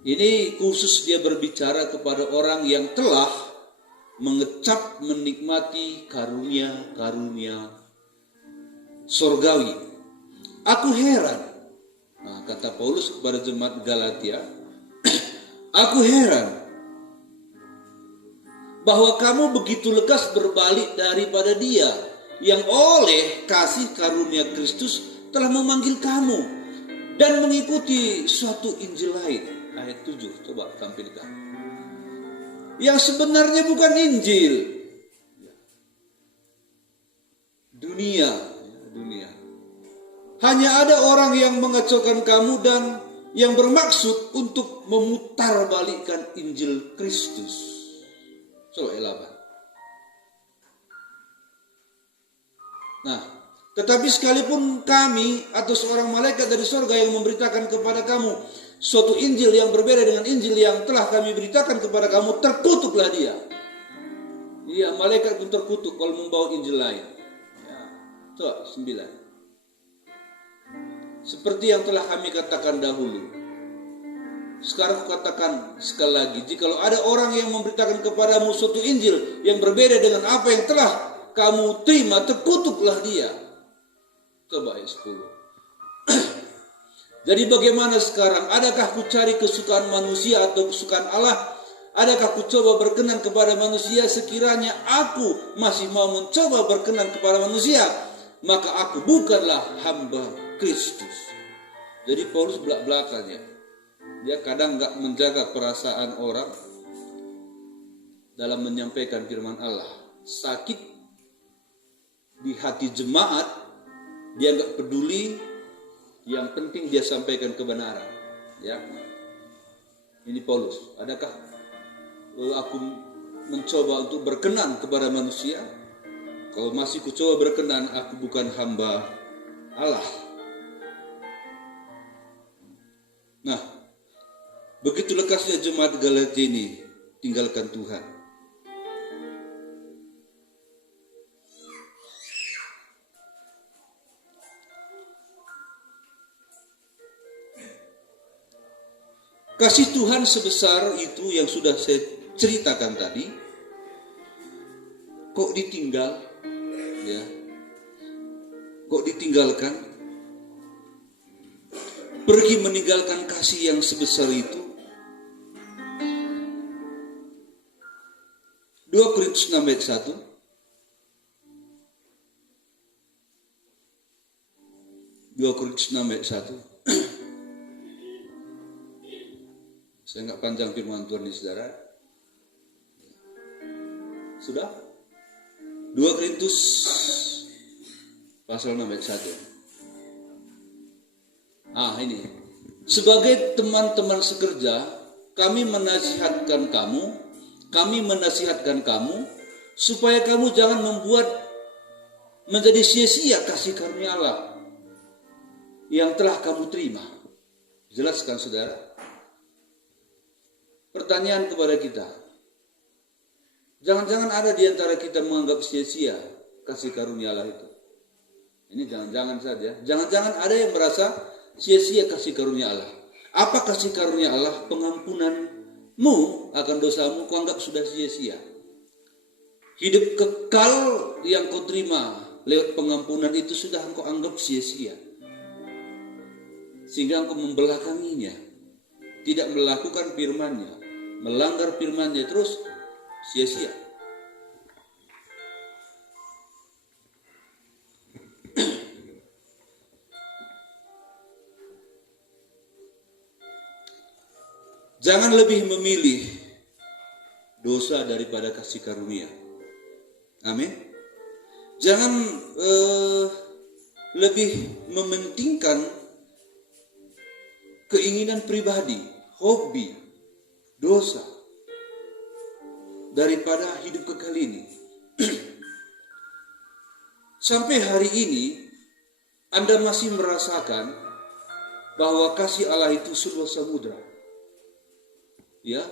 Ini khusus dia berbicara kepada orang yang telah mengecap menikmati karunia-karunia surgawi. Aku heran, kata Paulus kepada jemaat Galatia, aku heran bahwa kamu begitu lekas berbalik daripada Dia yang oleh kasih karunia Kristus telah memanggil kamu dan mengikuti suatu Injil lain. Ayat 7, coba tampilkan. Yang sebenarnya bukan Injil. Dunia. Hanya ada orang yang mengacaukan kamu dan yang bermaksud untuk memutarbalikkan Injil Kristus. Coba elabar. Tetapi sekalipun kami atau seorang malaikat dari surga yang memberitakan kepada kamu suatu Injil yang berbeda dengan Injil yang telah kami beritakan kepada kamu, terkutuklah dia. Iya, malaikat pun terkutuk kalau membawa Injil lain. Coba 9. Seperti yang telah kami katakan dahulu, sekarang katakan sekali lagi, jikalau ada orang yang memberitakan kepadamu suatu Injil yang berbeda dengan apa yang telah kamu terima, terkutuklah dia. Coba ayat 10. Jadi bagaimana sekarang? Adakah ku cari kesukaan manusia atau kesukaan Allah? Adakah ku coba berkenan kepada manusia? Sekiranya aku masih mau mencoba berkenan kepada manusia, maka aku bukanlah hamba Kristus. Jadi Paulus belak-belakannya. Dia kadang gak menjaga perasaan orang dalam menyampaikan firman Allah. Sakit di hati jemaat, dia gak peduli. Yang penting dia sampaikan kebenaran. Ya, ini Paulus. Adakah aku mencoba untuk berkenan kepada manusia? Kalau masih ku coba berkenan, aku bukan hamba Allah. Begitu lekasnya jemaat Galatia ini tinggalkan Tuhan. Kasih Tuhan sebesar itu yang sudah saya ceritakan tadi, kok ditinggal, ya? Kok ditinggalkan? Pergi meninggalkan kasih yang sebesar itu. 2 Korintus 6 ayat 1. Korintus 6 ayat 1. Saya nggak panjang firman Tuhan di saudara. Sudah? 2 Korintus pasal 6 ayat 1. Ini. Sebagai teman-teman sekerja, kami menasihatkan kamu supaya kamu jangan membuat menjadi sia-sia kasih karunia Allah yang telah kamu terima. Jelaskan saudara. Pertanyaan kepada kita, jangan-jangan ada di antara kita menganggap sia-sia kasih karunia Allah itu. Ini jangan-jangan saja. Jangan-jangan ada yang merasa sia-sia kasih karunia Allah. Apa kasih karunia Allah? Pengampunanmu akan dosamu kau anggap sudah sia-sia. Hidup kekal yang kau terima lewat pengampunan itu sudah engkau anggap sia-sia. Sehingga engkau membelakanginya, tidak melakukan firman-Nya, melanggar firman-Nya terus sia-sia. Jangan lebih memilih dosa daripada kasih karunia. Amin. Jangan lebih mementingkan keinginan pribadi, hobi, dosa daripada hidup kekal ini. Sampai hari ini Anda masih merasakan bahwa kasih Allah itu seluas samudra. Ya,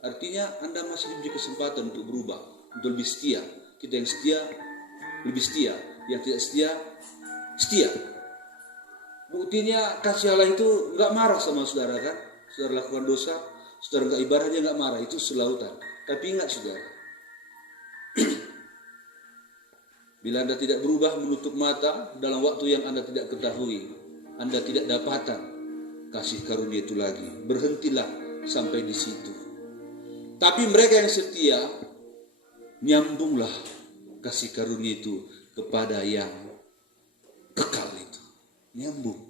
artinya Anda masih diberi kesempatan untuk berubah, untuk lebih setia. Kita yang setia lebih setia, yang tidak setia setia. Buktinya kasih Allah itu nggak marah sama saudara kan? Saudara lakukan dosa, saudara nggak ibadah, dia nggak marah, itu selautan. Tapi ingat saudara, bila Anda tidak berubah menutup mata dalam waktu yang Anda tidak ketahui, Anda tidak dapatkan kasih karunia itu lagi. Berhentilah sampai di situ. Tapi mereka yang setia, nyambunglah kasih karunia itu kepada yang kekal itu. Nyambung.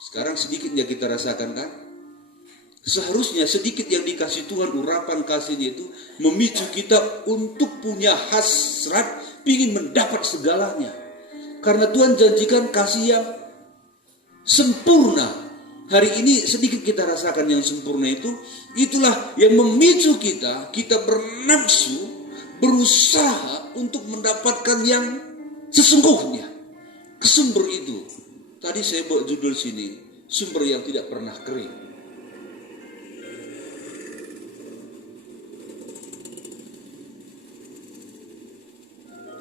Sekarang sedikitnya kita rasakan kan? Seharusnya sedikit yang dikasih Tuhan, urapan kasihnya itu memicu kita untuk punya hasrat, ingin mendapat segalanya. Karena Tuhan janjikan kasih yang sempurna. Hari ini sedikit kita rasakan yang sempurna itu, itulah yang memicu kita bernafsu, berusaha untuk mendapatkan yang sesungguhnya. Sumber itu. Tadi saya buat judul sini, sumber yang tidak pernah kering.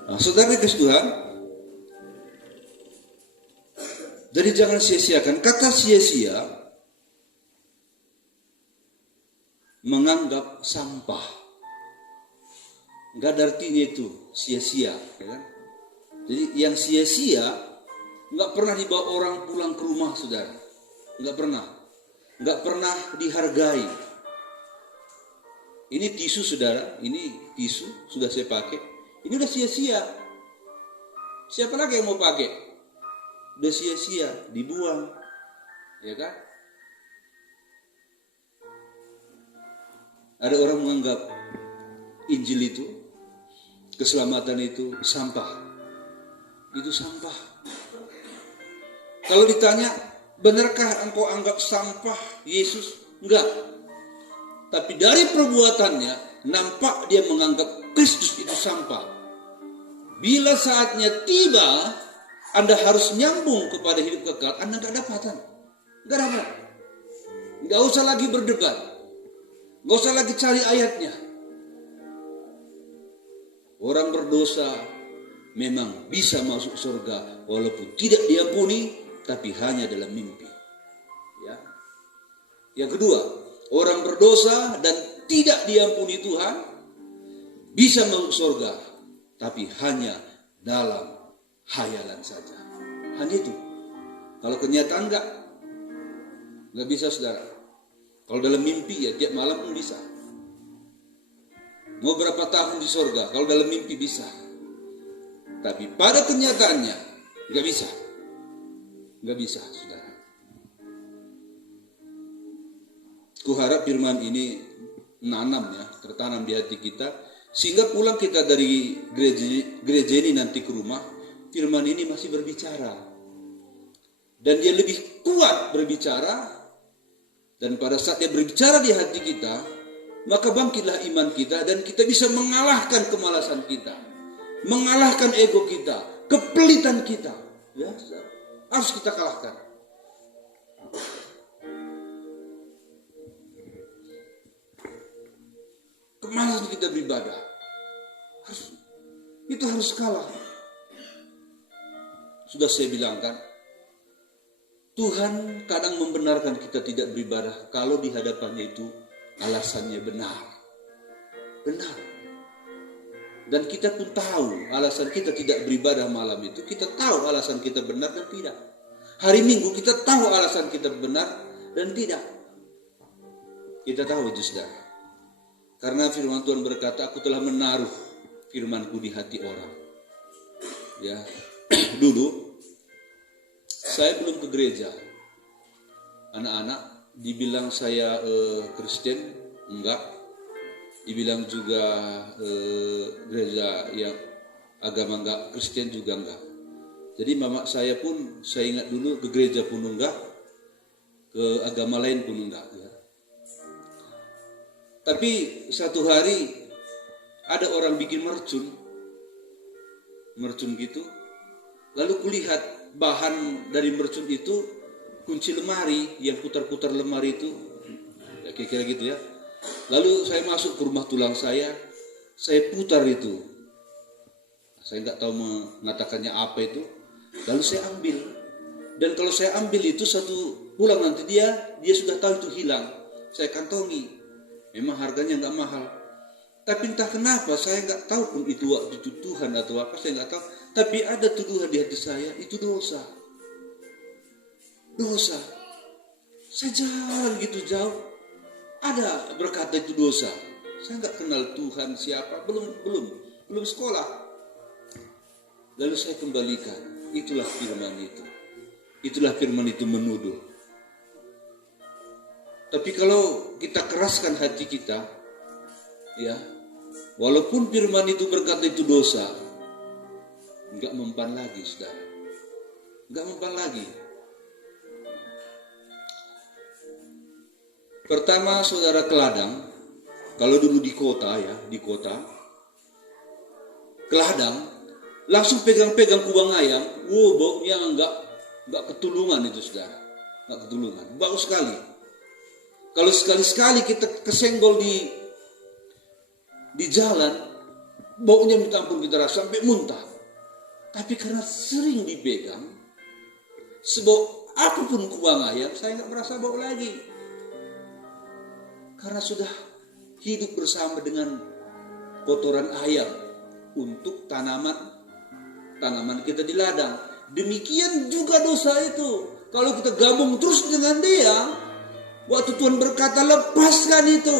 Nah, saudara kasih Tuhan, jadi jangan sia-siakan. Kata sia-sia menganggap sampah. Enggak ada artinya itu sia-sia, ya kan? Jadi yang sia-sia enggak pernah dibawa orang pulang ke rumah, saudara. Enggak pernah dihargai. Ini tisu, saudara. Ini tisu sudah saya pakai. Ini udah sia-sia. Siapa lagi yang mau pakai? Udah sia-sia, dibuang. Ya kan? Ada orang menganggap Injil itu, keselamatan itu sampah. Itu sampah. Kalau ditanya, benarkah engkau anggap sampah Yesus? Enggak. Tapi dari perbuatannya, nampak dia menganggap Kristus itu sampah. Bila saatnya tiba, Anda harus nyambung kepada hidup kekal, Anda enggak dapatan. Enggak dapat. Enggak usah lagi berdebat. Enggak usah lagi cari ayatnya. Orang berdosa memang bisa masuk surga walaupun tidak diampuni, tapi hanya dalam mimpi. Ya. Yang kedua, orang berdosa dan tidak diampuni Tuhan bisa masuk surga, tapi hanya dalam hayalan saja. Hanya itu. Kalau kenyataan enggak bisa, saudara. Kalau dalam mimpi ya tiap malam pun bisa. Mau berapa tahun di surga? Kalau dalam mimpi bisa. Tapi pada kenyataannya enggak bisa. Enggak bisa, saudara. Kuharap firman ini tertanam di hati kita, sehingga pulang kita dari gereja ini nanti ke rumah, firman ini masih berbicara. Dan dia lebih kuat berbicara, dan pada saat dia berbicara di hati kita, maka bangkitlah iman kita, dan kita bisa mengalahkan kemalasan kita, mengalahkan ego kita, kepelitan kita. Ya, harus kita kalahkan. Kemalasan kita beribadah, itu harus kalah. Sudah saya bilang kan, Tuhan kadang membenarkan kita tidak beribadah kalau di hadapannya itu alasannya benar. Dan kita pun tahu alasan kita tidak beribadah malam itu, kita tahu alasan kita benar dan tidak. Hari Minggu kita tahu alasan kita benar dan tidak. Kita tahu itu, saudara. Karena firman Tuhan berkata, aku telah menaruh firmanku di hati orang. Ya, dulu saya belum ke gereja. Anak-anak dibilang saya Kristen, enggak. Dibilang juga gereja yang agama enggak, Kristen juga enggak. Jadi mama saya pun, saya ingat dulu ke gereja pun enggak, ke agama lain pun enggak. Ya. Tapi satu hari ada orang bikin mercun gitu. Lalu kulihat bahan dari mercun itu kunci lemari, yang putar-putar lemari itu, ya kira-kira gitu ya. Lalu saya masuk ke rumah tulang saya putar itu. Saya nggak tahu mengatakannya apa itu. Lalu saya ambil. Dan kalau saya ambil itu satu pulang nanti dia sudah tahu itu hilang. Saya kantongi. Memang harganya nggak mahal. Tapi entah kenapa saya nggak tahu pun itu waktu itu Tuhan atau apa, saya nggak tahu. Tapi ada tuduhan di hati saya, itu dosa. Dosa. Saya jalan gitu jauh. Ada berkata itu dosa. Saya nggak kenal Tuhan siapa, belum sekolah. Lalu saya kembalikan. Itulah firman itu. Itulah firman itu menuduh. Tapi kalau kita keraskan hati kita, ya, walaupun firman itu berkata itu dosa, enggak mempan lagi, saudara. Enggak mempan lagi. Pertama, saudara, ke ladang. Kalau dulu di kota, ke ladang, langsung pegang-pegang kubang ayam. Wow, baunya enggak ketulungan itu, saudara. Enggak ketulungan. Bau sekali. Kalau sekali-sekali kita kesenggol di jalan, baunya minta ampun kita rasa sampai muntah. Tapi karena sering dipegang, sebau apapun kubang ayam, saya nggak merasa bau lagi. Karena sudah hidup bersama dengan kotoran ayam untuk tanaman kita di ladang. Demikian juga dosa itu. Kalau kita gabung terus dengan dia, waktu Tuhan berkata lepaskan itu.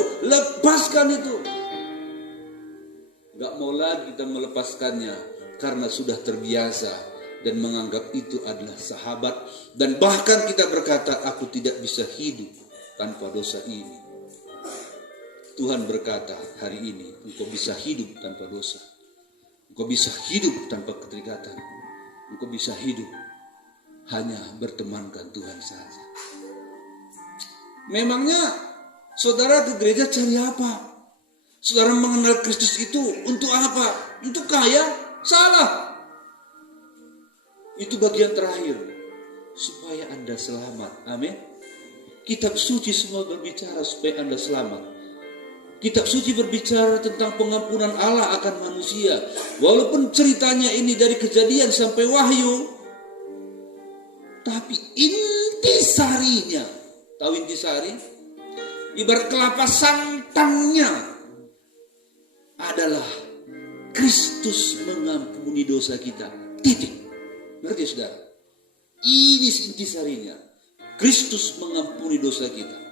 Gak mau lagi kita melepaskannya karena sudah terbiasa dan menganggap itu adalah sahabat. Dan bahkan kita berkata, aku tidak bisa hidup tanpa dosa ini. Tuhan berkata hari ini, engkau bisa hidup tanpa dosa. Engkau bisa hidup tanpa keterikatan. Engkau bisa hidup hanya bertemankan Tuhan saja. Memangnya saudara ke gereja cari apa? Saudara mengenal Kristus itu untuk apa? Untuk kaya? Salah. Itu bagian terakhir. Supaya Anda selamat. Amin. Kitab suci semua berbicara supaya Anda selamat. Kitab suci berbicara tentang pengampunan Allah akan manusia. Walaupun ceritanya ini dari Kejadian sampai Wahyu, tapi intisarinya, tahu intisari? Ibarat kelapa santannya adalah Kristus mengampuni dosa kita. Titik. Ngerti saudara? Ini intisarinya. Kristus mengampuni dosa kita.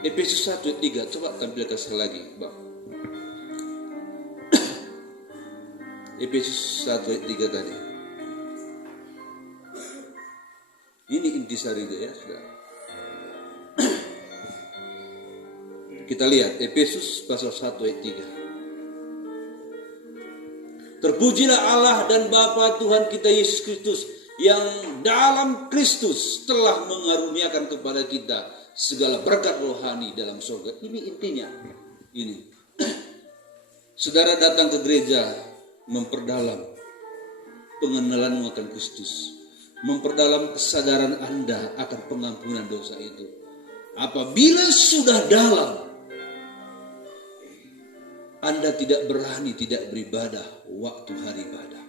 Efesus 1 ayat 3, coba tampilkan sekali lagi, Bang. Efesus 1 ayat 3 tadi. Ini intisari dia, ya, sudah. Kita lihat Efesus pasal 1 ayat 3. Terpujilah Allah dan Bapa Tuhan kita Yesus Kristus, yang dalam Kristus telah mengaruniakan kepada kita segala berkat rohani dalam surga. Ini intinya. Ini. Saudara datang ke gereja memperdalam pengenalan akan Kristus, memperdalam kesadaran Anda akan pengampunan dosa itu. Apabila sudah dalam, Anda tidak berani tidak beribadah waktu hari ibadah.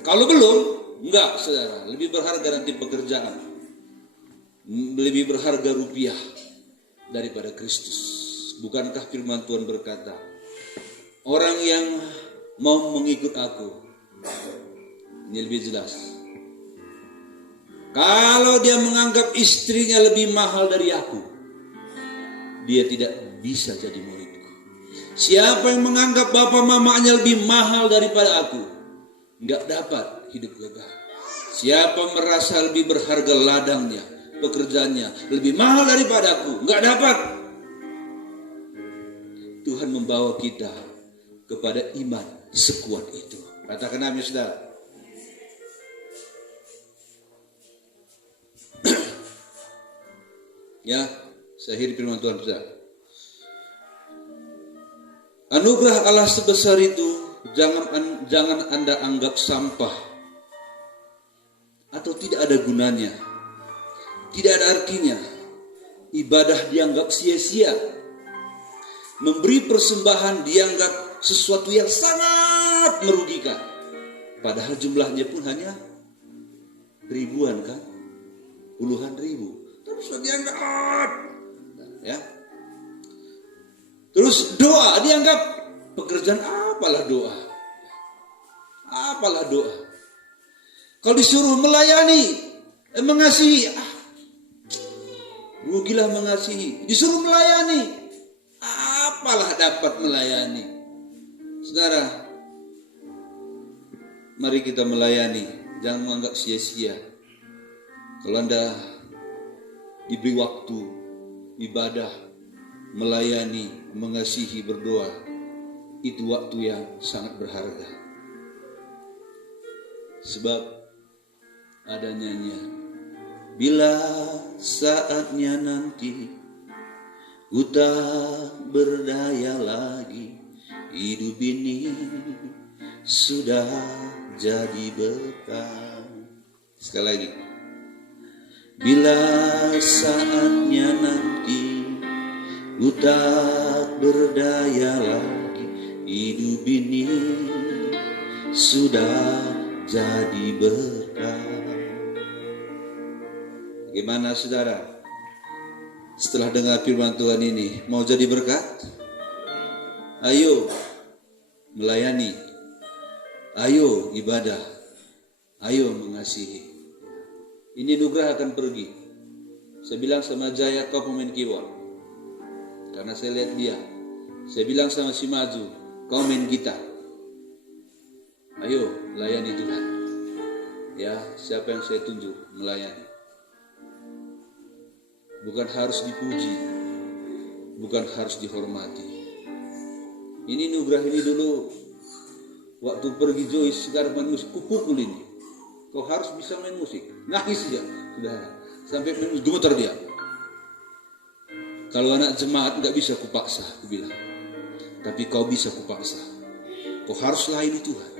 Kalau belum, enggak, saudara. Lebih berharga nanti pekerjaan, lebih berharga rupiah daripada Kristus. Bukankah firman Tuhan berkata, orang yang mau mengikut aku, ini lebih jelas, kalau dia menganggap istrinya lebih mahal dari aku, dia tidak bisa jadi muridku. Siapa yang menganggap bapak mamanya lebih mahal daripada aku, enggak dapat hidup kekal. Siapa merasa lebih berharga ladangnya, pekerjaannya lebih mahal daripada aku, enggak dapat. Tuhan membawa kita kepada iman sekuat itu. Katakan amin, saudara. Ya, saya akhiri firman Tuhan, saudara. Anugerah Allah sebesar itu jangan Anda anggap sampah atau tidak ada gunanya, tidak ada artinya. Ibadah dianggap sia-sia, memberi persembahan dianggap sesuatu yang sangat merugikan, padahal jumlahnya pun hanya ribuan kan, puluhan ribu, tapi sudah dianggap, ya. Terus doa dianggap pekerjaan, apalah doa. Kalau disuruh melayani, mengasihi, rugilah mengasihi. Disuruh melayani, apalah dapat melayani. Saudara, mari kita melayani, jangan menganggap sia-sia. Kalau Anda diberi waktu, ibadah, melayani, mengasihi, berdoa, itu waktu yang sangat berharga. Sebab ada nyanyian, bila saatnya nanti ku tak berdaya lagi, hidup ini sudah jadi berkah. Sekali lagi, bila saatnya nanti ku tak berdaya lagi, hidup ini sudah jadi berkah. Bagaimana saudara? Setelah dengar firman Tuhan ini, mau jadi berkat? Ayo melayani, ayo ibadah, ayo mengasihi. Ini nugrah akan pergi. Saya bilang sama Jaya, kau pemain keyboard, karena saya lihat dia. Saya bilang sama si Maju, kau main gitar. Ayo layani Tuhan. Ya, siapa yang saya tunjuk melayani. Bukan harus dipuji, bukan harus dihormati. Ini nugrah ini dulu waktu pergi Joyce, sekarang main musik, pukul ini. Kau harus bisa main musik. Nangis dia, saudara. Sampai main musik, gemetar dia. Kalau anak jemaat gak bisa kupaksa, aku bilang. Tapi kau bisa kupaksa. Kau harus layani Tuhan.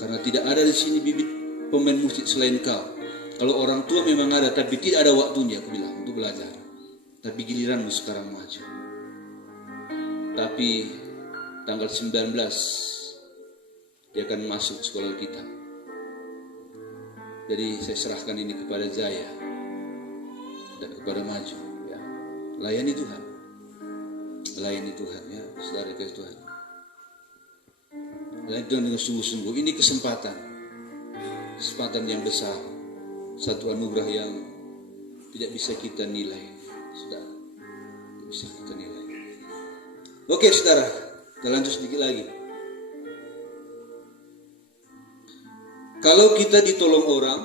Karena tidak ada di sini bibit pemain musik selain kau. Kalau orang tua memang ada, tapi tidak ada waktunya, aku bilang, untuk belajar. Tapi giliranmu sekarang maju. Tapi tanggal 19 dia akan masuk sekolah kita. Jadi saya serahkan ini kepada Jaya dan kepada Maju. Ya. Layani Tuhan. Layani Tuhan, ya, saudara kasih Tuhan. Layani Tuhan dengan sungguh-sungguh. Ini kesempatan yang besar. Satu anugerah yang tidak bisa kita nilai, saudara. Tidak bisa kita nilai. Oke, saudara, kita lanjut sedikit lagi. Kalau kita ditolong orang,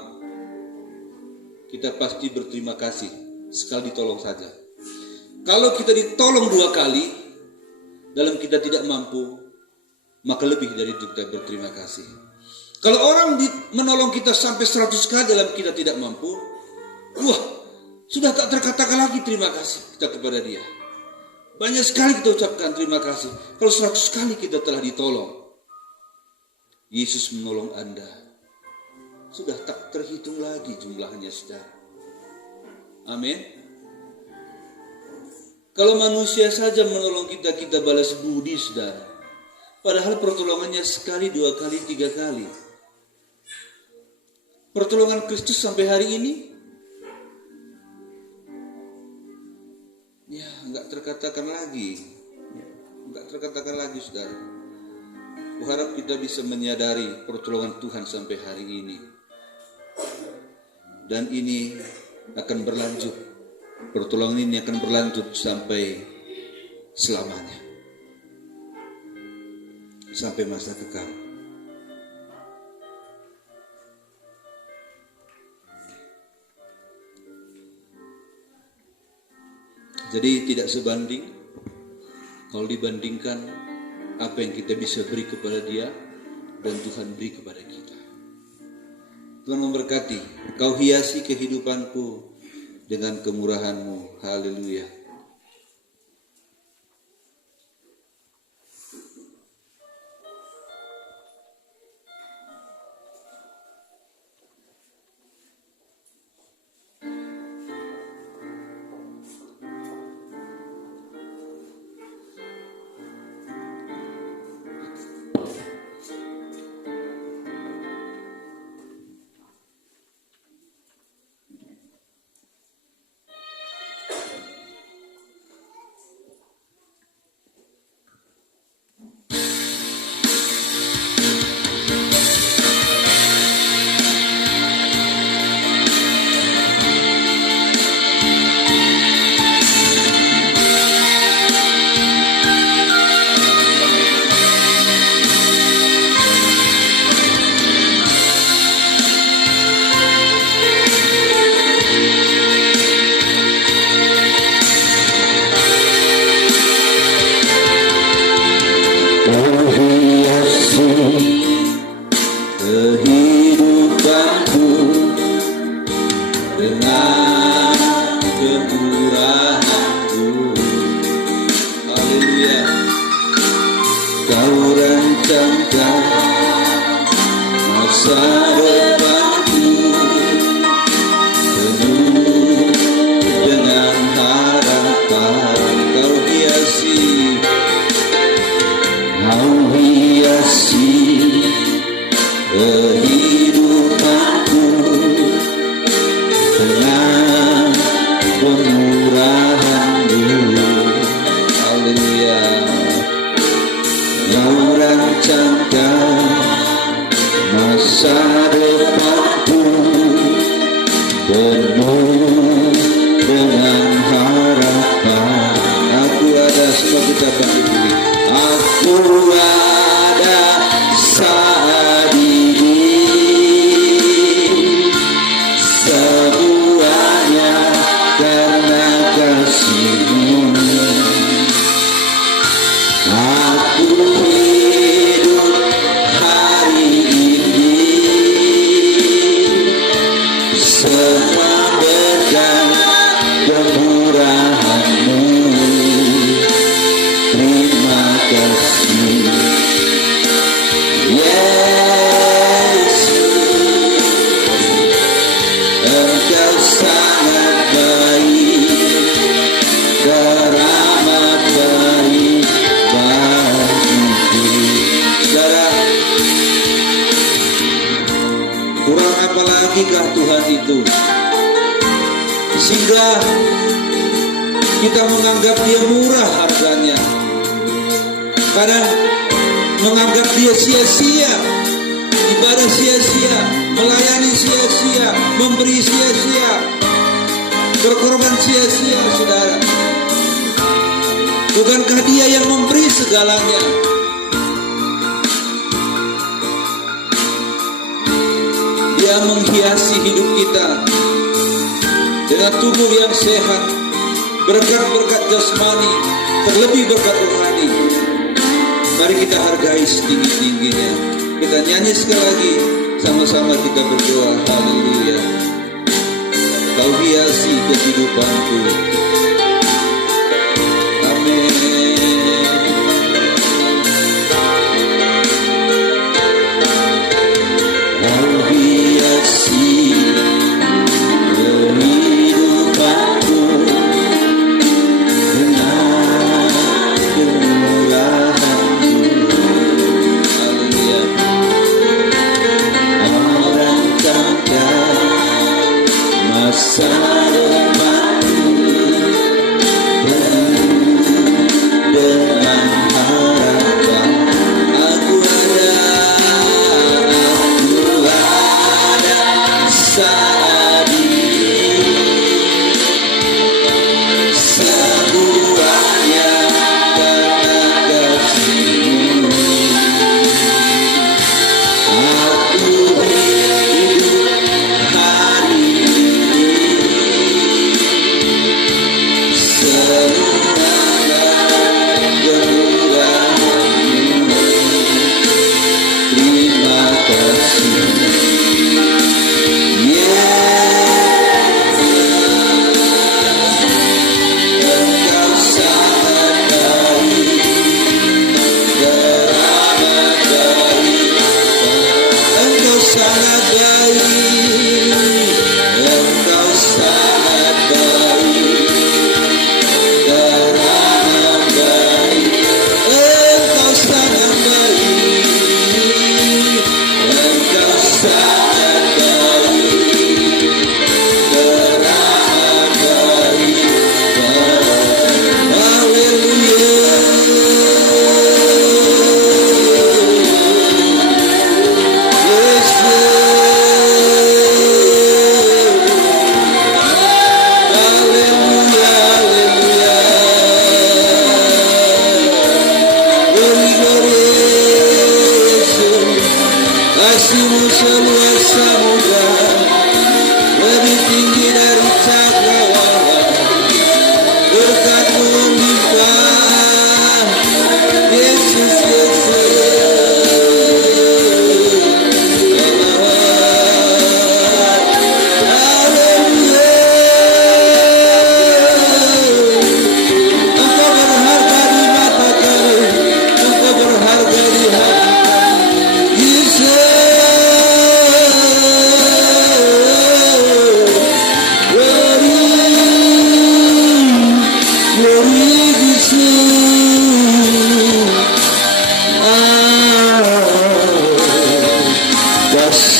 kita pasti berterima kasih. Sekali ditolong saja. Kalau kita ditolong 2 kali, dalam kita tidak mampu, maka lebih dari itu kita berterima kasih. Kalau orang menolong kita sampai 100 kali dalam kita tidak mampu, wah, sudah tak terkatakan lagi terima kasih kita kepada dia. Banyak sekali kita ucapkan terima kasih. Kalau 100 kali kita telah ditolong, Yesus menolong Anda, sudah tak terhitung lagi jumlahnya, saudara. Amin. Kalau manusia saja menolong kita, kita balas budi, saudara. Padahal pertolongannya sekali, 2 kali, 3 kali. Pertolongan Kristus sampai hari ini, ya, enggak terkatakan lagi. Enggak terkatakan lagi, saudara. Kuharap kita bisa menyadari pertolongan Tuhan sampai hari ini. Dan ini akan berlanjut. Pertolongan ini akan berlanjut sampai selamanya. Sampai masa kekal. Jadi tidak sebanding kalau dibandingkan apa yang kita bisa beri kepada dia dan Tuhan beri kepada kita. Tuhan memberkati. Kau hiasi kehidupanku dengan kemurahan-Mu. Haleluya. camkan masa depanku penuh dengan harapan. Kau hiasi kehidupanku dengan pemurahan-Mu. Haleluya. Kau rancangkan masa depanku penuh dengan harapan. Aku ada, semua kita bangkit diri. Aku ada saat ini, semuanya karena kasih-Mu. Aku hidup hari ini, semua berkat kemurahan-Mu. Terima kasih Yesus, Engkau sangat baik, teramat baik bagiku. Saudara, kurang apa lagi kah Tuhan itu, sehingga kita menganggap Dia murah harganya, karena menganggap Dia sia-sia, ibadah sia-sia, melayani sia-sia, memberi sia-sia, berkorban sia-sia. Saudara, bukankah Dia yang memberi segalanya? Dia menghiasi hidup kita dengan tubuh yang sehat, berkat-berkat jasmani, terlebih berkat rohani. Mari kita hargai setinggi-tingginya. Kita nyanyi sekali lagi, sama-sama kita berdoa. Haleluya. Kau hiasi kehidupanku. Amin. Kau hiasi kehidupanku dengan kemurahan-Mu. Haleluya. Kau rancangkan masa depanku dengan harapan. Aku ada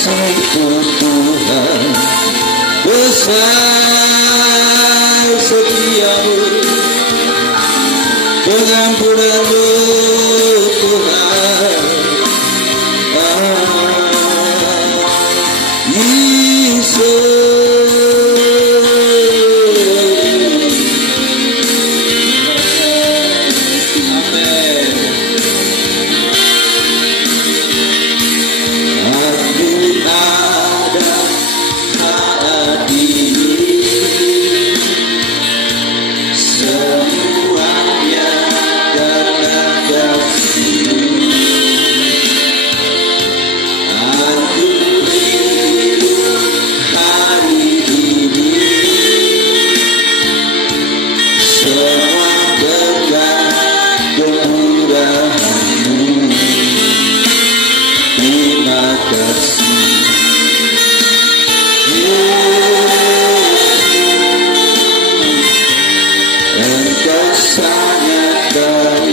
kasih-Mu Tuhan, besar setia-Mu, pengampunan-Mu Tuhan. Engkau sangat baik.